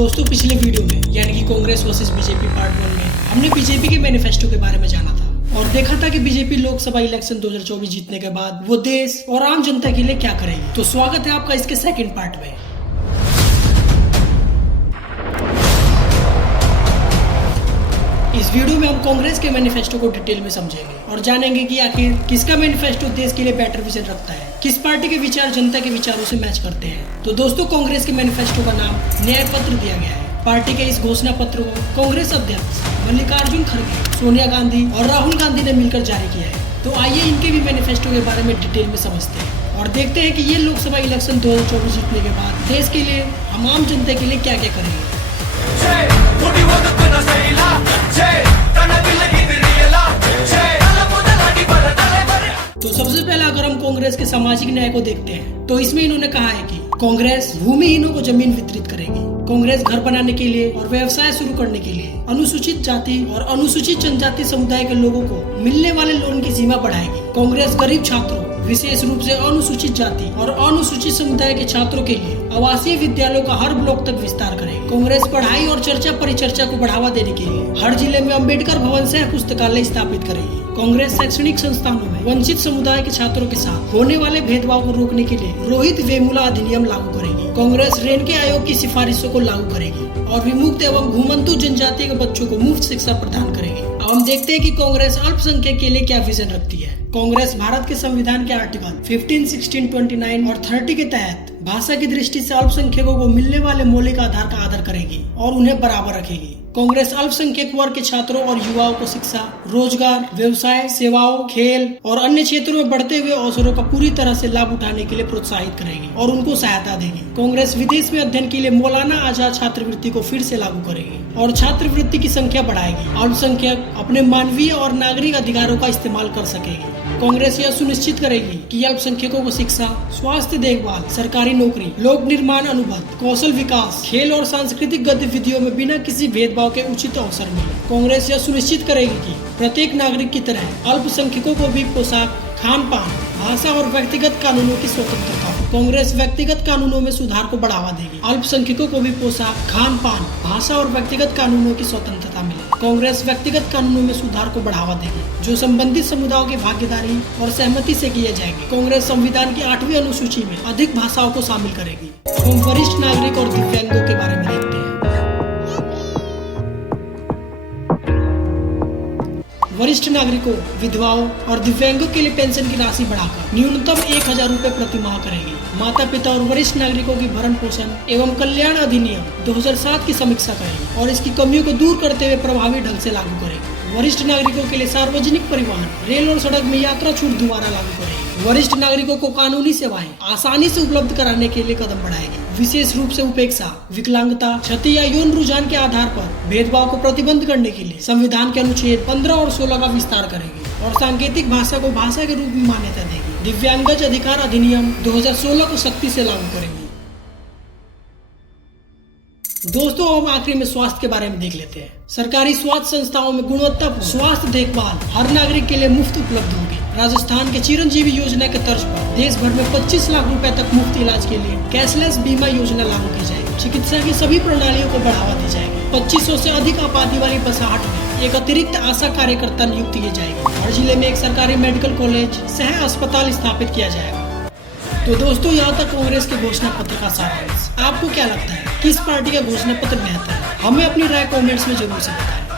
दोस्तों पिछले वीडियो में यानी कि कांग्रेस वर्सेस बीजेपी पार्ट 1 में हमने बीजेपी के मैनिफेस्टो के बारे में जाना था और देखा था कि बीजेपी लोकसभा इलेक्शन 2024 जीतने के बाद वो देश और आम जनता के लिए क्या करेगी। तो स्वागत है आपका इसके सेकंड पार्ट में। इस वीडियो में हम कांग्रेस के मैनिफेस्टो को डिटेल में समझेंगे और जानेंगे कि आखिर किसका मैनिफेस्टो देश के लिए बेटर विजन रखता है, किस पार्टी के विचार जनता के विचारों से मैच करते हैं। तो दोस्तों कांग्रेस के मैनिफेस्टो का नाम न्याय पत्र दिया गया है। पार्टी के इस घोषणा पत्र को कांग्रेस अध्यक्ष मल्लिकार्जुन खड़गे, सोनिया गांधी और राहुल गांधी ने मिलकर जारी किया है। तो आइए इनके भी मैनिफेस्टो के बारे में डिटेल में समझते हैं और देखते हैं कि ये लोकसभा इलेक्शन 2024 जीतने के बाद देश के लिए, हम आम जनता के लिए क्या क्या करेंगे। तो सबसे पहले अगर हम कांग्रेस के सामाजिक न्याय को देखते हैं तो इसमें इन्होंने कहा है कि कांग्रेस भूमिहीनों को जमीन वितरित करेगी। कांग्रेस घर बनाने के लिए और व्यवसाय शुरू करने के लिए अनुसूचित जाति और अनुसूचित जनजाति समुदाय के लोगों को मिलने वाले लोन की सीमा बढ़ाएगी। कांग्रेस गरीब छात्रों, विशेष रूप से अनुसूचित जाति और अनुसूचित समुदाय के छात्रों के लिए आवासीय विद्यालयों का हर ब्लॉक तक विस्तार करेगी। कांग्रेस पढ़ाई और चर्चा परिचर्चा को बढ़ावा देने के लिए हर जिले में अम्बेडकर भवन सह पुस्तकालय स्थापित करेगी। कांग्रेस शैक्षणिक संस्थानों में वंचित समुदाय के छात्रों के साथ होने वाले भेदभाव को रोकने के लिए रोहित वेमुला अधिनियम लागू करेगी। कांग्रेस रेणके आयोग की सिफारिशों को लागू करेगी और विमुक्त एवं घुमंतु जनजाति के बच्चों को मुफ्त शिक्षा प्रदान करेगी। अब हम देखते हैं कि कांग्रेस अल्पसंख्यक के लिए क्या विजन रखती है। कांग्रेस भारत के संविधान के आर्टिकल 15, 16, 29 और 30 के तहत भाषा की दृष्टि से अल्पसंख्यकों को मिलने वाले मौलिक आधार का आदर करेगी और उन्हें बराबर रखेगी। कांग्रेस अल्पसंख्यक वर्ग के छात्रों और युवाओं को शिक्षा, रोजगार, व्यवसाय, सेवाओं, खेल और अन्य क्षेत्रों में बढ़ते हुए अवसरों का पूरी तरह से लाभ उठाने के लिए प्रोत्साहित करेगी और उनको सहायता देगी। कांग्रेस विदेश में अध्ययन के लिए मौलाना आजाद छात्रवृत्ति को फिर से लागू करेगी और छात्रवृत्ति की संख्या बढ़ाएगी। अल्पसंख्यक अपने मानवीय और नागरिक अधिकारों का इस्तेमाल कर सकेगी। कांग्रेस यह सुनिश्चित करेगी कि अल्पसंख्यकों को शिक्षा, स्वास्थ्य देखभाल, सरकारी नौकरी, लोक निर्माण अनुबंध, कौशल विकास, खेल और सांस्कृतिक गतिविधियों में बिना किसी भेदभाव के उचित अवसर मिले। कांग्रेस यह सुनिश्चित करेगी कि प्रत्येक नागरिक की तरह अल्पसंख्यकों को भी पोशाक, खान पान, भाषा और व्यक्तिगत कानूनों की स्वतंत्रता। कांग्रेस व्यक्तिगत कानूनों में सुधार को बढ़ावा देगी। अल्पसंख्यकों को भी पोशाक, खान पान, भाषा और व्यक्तिगत कानूनों की स्वतंत्रता मिले। कांग्रेस व्यक्तिगत कानूनों में सुधार को बढ़ावा देगी जो संबंधित समुदायों की भागीदारी और सहमति से किए जाएंगे। कांग्रेस संविधान की 8वीं अनुसूची में अधिक भाषाओं को शामिल करेगी। हम वरिष्ठ नागरिक और दिव्यांगों के बारे में देखते हैं। वरिष्ठ नागरिकों, विधवाओं और दिव्यांगों के लिए पेंशन की राशि बढ़ाकर न्यूनतम 1000 रूपए प्रति माह करेगी। माता पिता और वरिष्ठ नागरिकों की भरण पोषण एवं कल्याण अधिनियम 2007 की समीक्षा करेगी और इसकी कमियों को दूर करते हुए प्रभावी ढंग से लागू करेगी। वरिष्ठ नागरिकों के लिए सार्वजनिक परिवहन, रेल और सड़क में यात्रा छूट दोबारा लागू करेगी। वरिष्ठ नागरिकों को कानूनी सेवाएं आसानी से उपलब्ध कराने के लिए कदम बढ़ाएगी। विशेष रूप से उपेक्षा, विकलांगता, क्षति या यौन रुझान के आधार पर भेदभाव को प्रतिबंध करने के लिए संविधान के अनुच्छेद 15 और 16 का विस्तार करेगी और सांकेतिक भाषा को भाषा के रूप में मान्यता देगी। दिव्यांगज अधिकार अधिनियम 2016 को सख्ती से लागू करेगी। दोस्तों हम आखिरी में स्वास्थ्य के बारे में देख लेते हैं। सरकारी स्वास्थ्य संस्थाओं में गुणवत्तापूर्ण स्वास्थ्य देखभाल हर नागरिक के लिए मुफ्त उपलब्ध होगी। राजस्थान के चिरंजीवी योजना के तर्ज पर देश भर में 25 लाख रुपए तक मुफ्त इलाज के लिए कैशलेस बीमा योजना लागू की जाएगी। चिकित्सा की सभी प्रणालियों को बढ़ावा दी जाएगी। 2500 से अधिक आबादी वाली बसाहट में एक अतिरिक्त आशा कार्यकर्ता नियुक्त किए जाएंगे। हर जिले में एक सरकारी मेडिकल कॉलेज सह अस्पताल स्थापित किया जाएगा। तो दोस्तों यहाँ तक कांग्रेस के घोषणा पत्र का सारांश। आपको क्या लगता है किस पार्टी का घोषणा पत्र बेहतर है? हमें अपनी राय कमेंट्स में जरूर से बताएं।